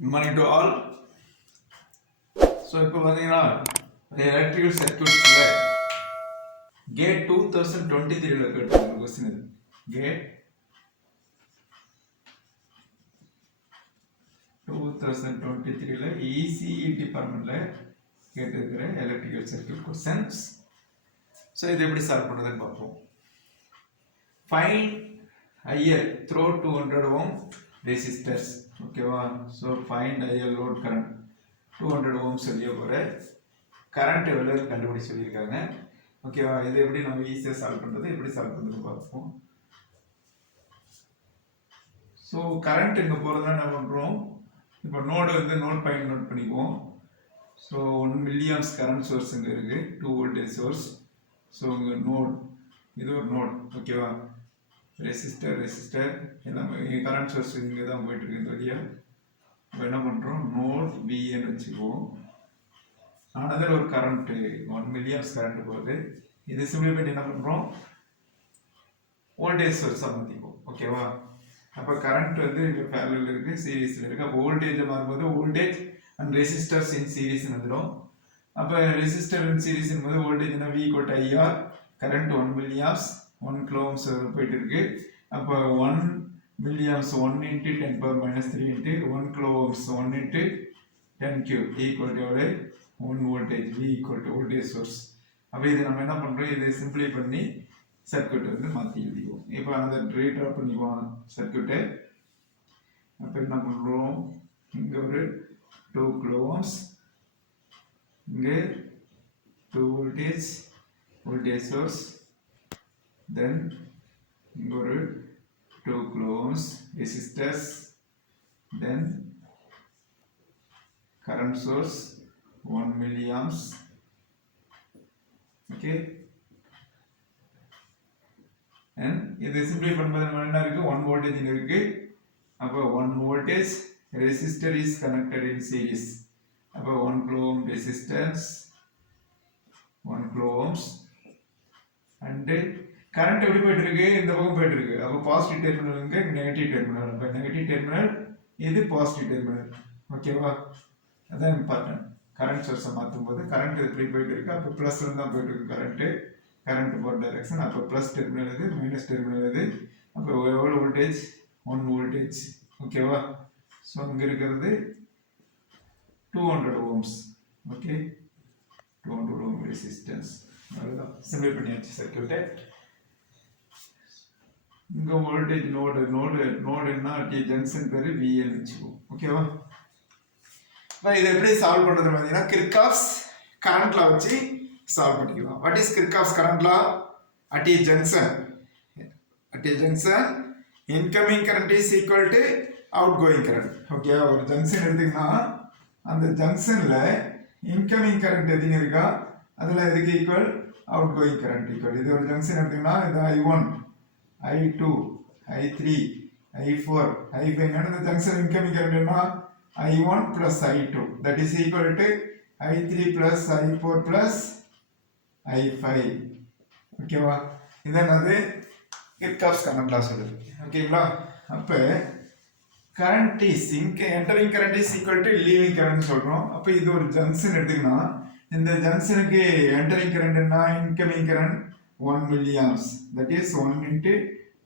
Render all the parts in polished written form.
Good morning to all. So இப்போ பார்த்தீங்கன்னா electrical சர்க்யூட்ஸ்ல gate 2023ல கேட்டிருக்கிற question இது. கேட் 2023ல ECE டிபார்ட்மெண்ட்ல கேட்டிருக்கிற எலக்ட்ரிக்கல் சர்க்யூட் क्वेश्चंस. ஸோ இது எப்படி சால்வ் பண்ணுறதுன்னு பார்ப்போம். Find IL through 200 ohm resistors. ஓகேவா? So find IL load current 200 ohms வெளியே போகிற கரண்ட் எவ்வளோ கண்டுபிடி சொல்லியிருக்காங்க. ஓகேவா? இது எப்படி நம்ம ஈஸியாக சால்வ் பண்ணுறது, எப்படி சால்வ் பண்ணுறது பார்ப்போம். ஸோ கரண்ட் இங்கே போகிறதா என்ன பண்ணுறோம், இப்போ நோடு நோட் பாயிண்ட் நோட் பண்ணிக்குவோம். ஸோ 1 milliamps கரண்ட் சோர்ஸ் இங்கே இருக்குது, 2 voltage சோர்ஸ். ஸோ இங்கே நோட், இது ஒரு நோட். ஓகேவா? ரெசிஸ்டர் எல்லாமே கரண்ட் சோர்ஸ் இங்கே தான் போயிட்டு இருக்கு இந்த வழியாக. இப்போ என்ன பண்ணுறோம், நோட் பின்னு வச்சுக்குவோம். ஆனால் ஒரு கரண்ட்டு 1 milliamps கரண்ட் போகுது. இது சிம்பிளை பண்ணி என்ன பண்ணுறோம், வோல்டேஜ் சோர்ஸாக மாற்றிக்குவோம். ஓகேவா? அப்போ கரண்ட் இங்கே பேரலல் இருக்குது, சீரீஸில் இருக்குது. அப்போ வோல்டேஜை மாறும்போது voltage and resistors in series வந்துடும். அப்போ ரெசிஸ்டர் இன் சீரீஸ் போது வோல்டேஜ்னா V = IR, current 1 milliamps 1 kilo ohms போயிட்டு இருக்கு. அப்போ 1 milliamps 1 × 10⁻³ into 1 kilo ohms 1 × 10 cube equal to 1 voltage. V equal to voltage source. அப்போ இது நம்ம என்ன பண்ணுறோம், இதை சிம்பிளை பண்ணி சர்க்யூட் மாற்றி எழுதிக்குவோம். இப்போ அந்த ரீட்ரா பண்ணிக்குவோம் சர்க்யூட்டை. அப்போ என்ன பண்ணுறோம், இங்கே ஒரு 2 kilo ohms, இங்கே 2 voltage source, then இங்கே ஒரு 2 kilo ohms resistors, then current source 1 milliamps. okay, and இது சிம்பிளை பண்ணும்போது என்ன இருக்கு, 1 voltage இங்க இருக்கு. அப்போ 1 voltage resistor is connected in series. அப்போ 1 kilo ohm resistance, 1 kilo ohms, and current எப்படி போயிட்டு இருக்கு, இந்த பக்கம் போயிட்டு இருக்கு. அப்போ பாசிட்டிவ் டெர்மினல் இங்க, நெகட்டிவ் டெர்மினல். அப்போ நெகட்டிவ் டெர்மினல், இது பாசிட்டிவ் டெர்மினல். ஓகேவா? அதான் இம்பார்ட்டன்ட். கரண்ட் சோர்ஸை மாற்றும் போது கரண்ட் எப்படி போயிட்டு இருக்கு, அப்போ ப்ளஸ் தான் போயிட்டு இருக்கு கரண்ட் போகிற டைரக்ஷன். அப்போ ப்ளஸ் டெர்மினல் இது, மைனஸ் டெர்மினல் இது. அப்போ எவ்வளோ வோல்டேஜ், 1 voltage. ஓகேவா? ஸோ இங்கே இருக்கிறது 200 ohms. Okay, 200 ohm resistance. அவ்வளோதான், சிம்பிளை பண்ணியாச்சு சர்க்யூட்டை. இங்கே வோல்டேஜ் நோடுன்னா ஜங்ஷன் பேர் VN வச்சுக்குவோம். ஓகேவா? இப்போ இதை எப்படி சால்வ் பண்ணுறது பார்த்தீங்கன்னா, கிர்காஃப்ஸ் கரண்ட் லா வச்சு சால்வ் பண்ணிக்கலாம். What is Kirchhoff's current law? At a junction incoming current is equal to outgoing current. Okay, ஒரு ஜங்ஷன் எடுத்தீங்கன்னா அந்த ஜங்ஷனில் இன்கமிங் கரண்ட் எதுன்னு இருக்கா, அதில் எதுக்கு equal, outgoing current equal. இது ஒரு ஜங்ஷன் எடுத்தீங்கன்னா இது I1, I2, I3, I4, I5. இந்த ஜங்ஷன் இன்கமிங் கரண்ட் என்ன, I1 plus I2, that is equal to I3 plus I4 plus I5. ஓகேவா? இதான் அது கிர்காஃப்ஸ் கரண்ட் லா சொல்லுது. ஓகேங்களா? அப்போ current is entering current is equal to leaving current சொல்கிறோம். அப்போ இது ஒரு ஜங்ஷன் எடுத்துக்கினா இந்த ஜங்ஷனுக்கு என்டரிங் கரண்ட் என்ன, incoming current 1 milliamps, that is 1 ×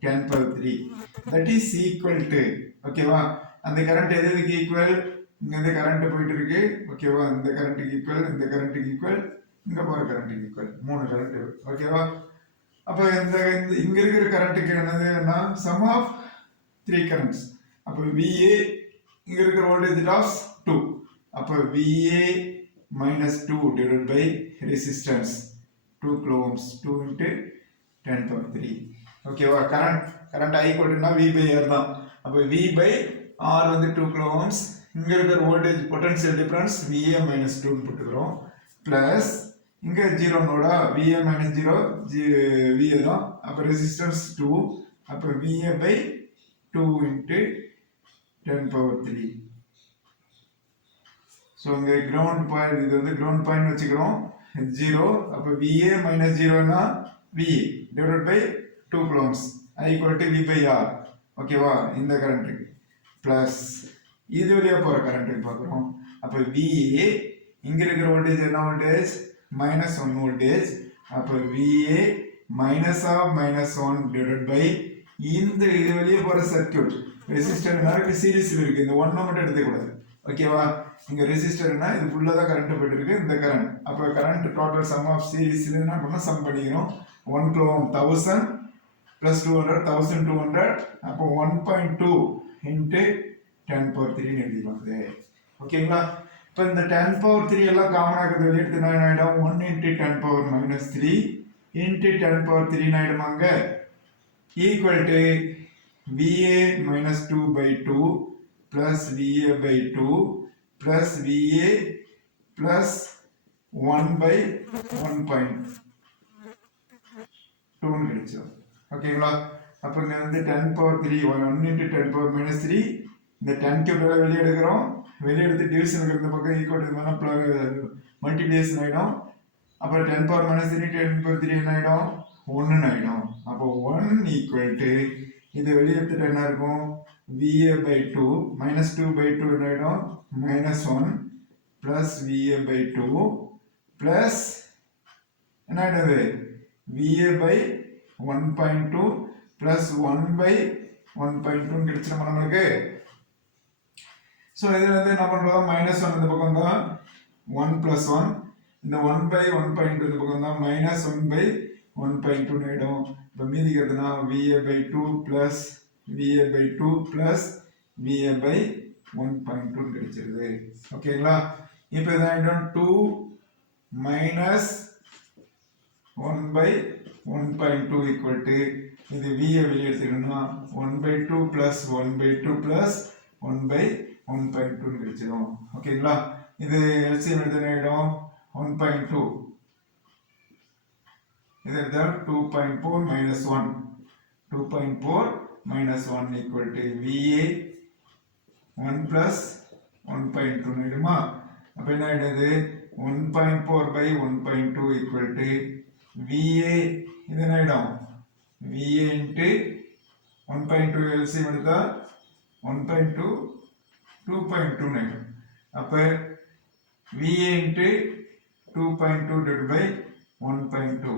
10⁻³ that is equal to. ஓகேவா? அந்த கரண்ட் எதுக்கு ஈக்குவல், இங்கே இந்த கரண்ட் போயிட்டு இருக்கு. ஓகேவா? இந்த கரண்ட்டுக்கு ஈக்குவல், இந்த கரண்ட்டுக்கு ஈக்குவல், இங்கே போகிற கரண்ட்டுக்கு ஈக்குவல், 3 கரண்ட். ஓகேவா? அப்போ இந்த இங்கே இருக்கிற கரண்ட்டுக்கு என்னதுன்னா சம் ஆஃப் 3 கரண்ட்ஸ். அப்போ VA, இங்கே இருக்கிற வோல்டேஜ் லாஸ் 2. அப்போ VA - 2 divided by resistance 2 kilo ohms, 2 × 10⁻³. ஓகேவா? கரண்ட் I = V/R தான். அப்போ V/R 2 kilo ohms. இங்கே இருக்கிற வோல்டேஜ் பொட்டன்ஷியல் டிஃபரன்ஸ் VA - 2 போட்டுக்கிறோம். ப்ளஸ் இங்கே 0 நோடா, VA - 0 VA தான். அப்போ ரெசிஸ்டன்ஸ் 2. அப்போ VA/2 × 10⁻³. ஸோ இங்கே கிரவுண்ட் பாயிண்ட், இது கிரவுண்ட் பாயிண்ட் வச்சுக்கிறோம் 0. அப்போ VA - 0னா VA divided by 2 kilo ohms I = V/R. ஓகேவா? இந்த கரண்ட்டுக்கு ப்ளஸ் இது வழியா போற கரண்ட் பார்க்குறோம். அப்போ VA இங்க இருக்கிற வோல்டேஜ் என்ன வோல்டேஜ் -1 வோல்டேஜ். அப்போ VA -1 divided by இந்த இது வழியா போற சர்க்யூட் ரெசிஸ்டர்னால சீரிஸ்ல இருக்கு. இந்த 1 மட்டும் எடுத்துக்க கூடாது. ஓகேவா? இங்க ரெசிஸ்டர்னா இது ஃபுல்லா தான் கரண்ட் போயிட்டு இருக்கு. இந்த கரண்ட் அப்போ கரண்ட் டோட்டல் சம் ஆஃப் சீரிஸ்ல என்ன பண்ணா சம் பண்ணிக்கணும். 1 கிலோ ஓம் 1000 plus 200 1200 அப்போ 1.2 into 10 power 3 எழுதிக்கலாம். ஓகேங்களா? இப்போ இந்த 10 power 3 எல்லாம் காமன் ஆக்குறது வெளிய எடுத்து என்ன ஆயிடும் 1 into 10 power -3 into 10 power 3 ஆயிடுமாங்க equal to VA -2 by 2 plus VA by 2 plus VA plus 1 by 1.2 கிடைச்சோம். ஓகேங்களா? அப்போ இங்க வந்து 10 power 3 1 into 10 power -3 இந்த 10 கியூப் வெளியே எடுக்கிறோம். வெளியே எடுத்து டிவிஷன் இந்த பக்கம் ஈக்குவல் இது மல்டிப்ளிகேஷன் ஆயிடும். அப்புறம் 10 power -3 10 power 3 என்ன ஆயிடும் 1 ஆயிடும். அப்போ 1 ஈக்குவல் டு இது வெளியே எடுத்துட்டு என்ன இருக்கும் VA by 2 -2 by 2 என்ன ஆயிடும் -1 plus VA by 2 plus என்ன ஆயிடுது VA by 1.2 plus 1 by 1.2 கிடைச்சிடும் நம்மளுக்கு. ஸோ இதில் வந்து என்ன பண்ணுறோம் -1 இந்த பக்கம் தான் 1 plus 1 இந்த 1 by 1.2 இந்த பக்கம் தான் -1 by 1.2 ஆயிடும். இப்போ மீதிக்கிறதுனா VA by 2 plus VA by 2 plus VA by 1.2 கிடைச்சிருது. ஓகேங்களா? இப்போ இதான் ஆயிடும் 2 minus 1 by 1.2 equal to இது VA வெளியே எடுத்துக்கணும்னா 1 by 2 plus 1 by 2 plus 1 by 1.2 கிடைச்சிடும். ஓகேங்களா? இது LCM எடுத்து ஆயிடும் 1.2 இது எடுத்தால் 2.4 minus 1 2.4 minus 1 equal to VA 1 plus 1.2 ஆயிடுமா? அப்போ என்ன ஆயிடுது 1.4 by 1.2 equal to VA இது என்ன ஆயிடும் VA into 1.2 LCM எடுத்தா 1.2 2.2 ஆயிடும். அப்போ VA into 2.2 divided by 1.2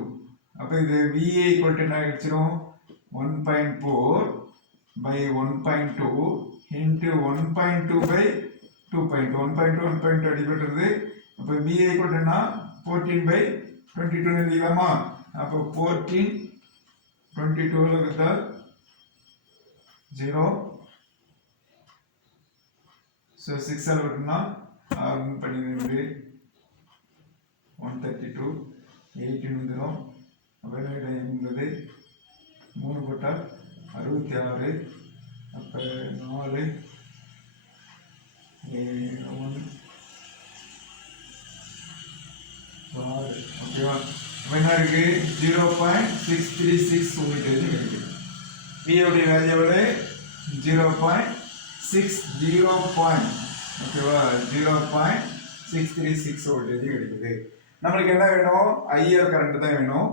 அப்போ இது VA equal to என்ன ஆயிடுச்சிரும் 1.4 by 1.2 into 1.2 by 2.2 1.2 1.2 அடிபட்டுருது. அப்போ VA equal to என்ன 14 by 22 எழுதிக்கலாமா? அப்போ 14 22 இருக்கிறதா 0 ஸோ 6 இருக்குன்னா 12 132 18 வந்துடும். அப்போ என்ன என்பது 3 போட்டால் 66 அப்போ 4 1 6 ஓகேவா? இப்போ என்ன இருக்கு 0.636 வோல்டேஜ் இருக்கு. வியோடைய வேல்யூவோட 0.60 ஓகேவா 0.636 வோல்டேஜ் கிடைக்குது. நம்மளுக்கு என்ன வேணும் IL கரண்ட் தான் வேணும்.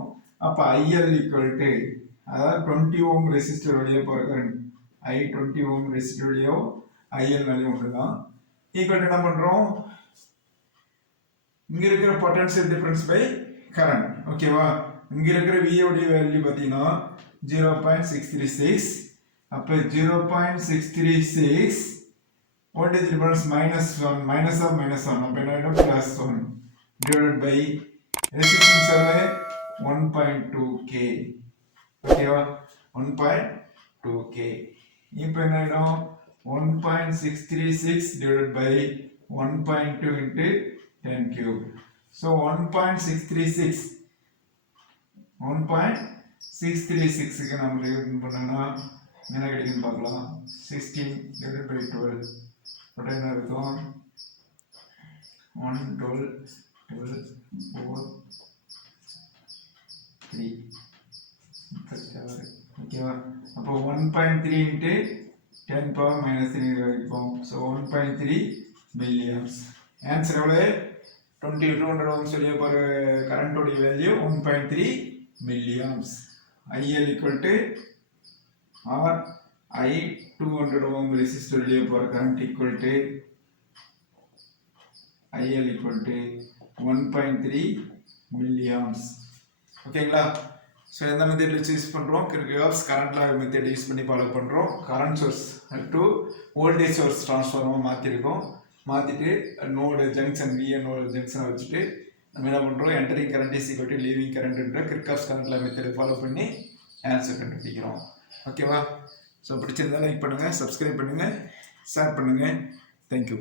அப்போ IL ஈக்குவல் டு அதாவது 20 ஓம் ரெசிஸ்டர் வழியா போற கரண்ட் I 20 ஓம் ரெசிஸ்டர் வழியோ IL வேல்யூ ஒன்று தான் ஈக்குவல் டு என்ன பண்றோம் இங்க இருக்கிற பொட்டன்ஷியல் டிஃபரன்ஸ் பை கரண்ட். ஓகேவா? இங்க இருக்கிற VA உடைய வேல்யூ பார்த்தீங்கன்னா 0.636 அப்போ 0.636 வோல்டேஜ் டிஃபரன்ஸ் -1 -1 அப்போ என்ன ஆயிடும் +1 divided by resistance level 1.2k ஓகேவா 1.2k. இப்போ என்ன ஆயிடும் 1.636 divided by 1.2 into 10 cube. So 1.636 க்கு நம்ம டிவைட் பண்ணோம்னா என்ன கிடைக்குன்னு பார்க்கலாம். 16 divided by 12 போட்டா என்ன இருக்கும் 1 12 12 4 3 36 ஓகேவா? அப்போ 1.3 into 10 power -3 இருக்கும். So 1.3 milliamps. ஆன்சர் எவ்வளோ 2200 ஓம்ஸ் வெளியே போகிற கரண்டோடைய value 1.3 milliamps. IL equal to or I 200 ohm resistor வெளியே போற current equal to IL equal to 1.3 milliamps. ஓகேங்களா? ஸோ எந்த மெத்தட் வச்சு யூஸ் பண்ணுறோம்? Kirchhoff's current law method use பண்ணி ஃபாலோ பண்ணுறோம். Current source to voltage source ட்ரான்ஸ்ஃபார்மாக மாற்றிருக்கோம். மாற்றிட்டு நோடு ஜங்ஷன் நோடு ஜங்ஷனை வச்சுட்டு நம்ம என்ன பண்ணுறோம்? Entering current is equal to leaving கரண்ட்ன்ற Kirchhoff's current law method follow பண்ணி ஆன்சர் கண்டுபிடிக்கிறோம். ஓகேவா? ஸோ பிடிச்சிருந்தா லைக் பண்ணுங்கள், சப்ஸ்கிரைப் பண்ணுங்கள், ஷேர் பண்ணுங்கள். தேங்க்யூ.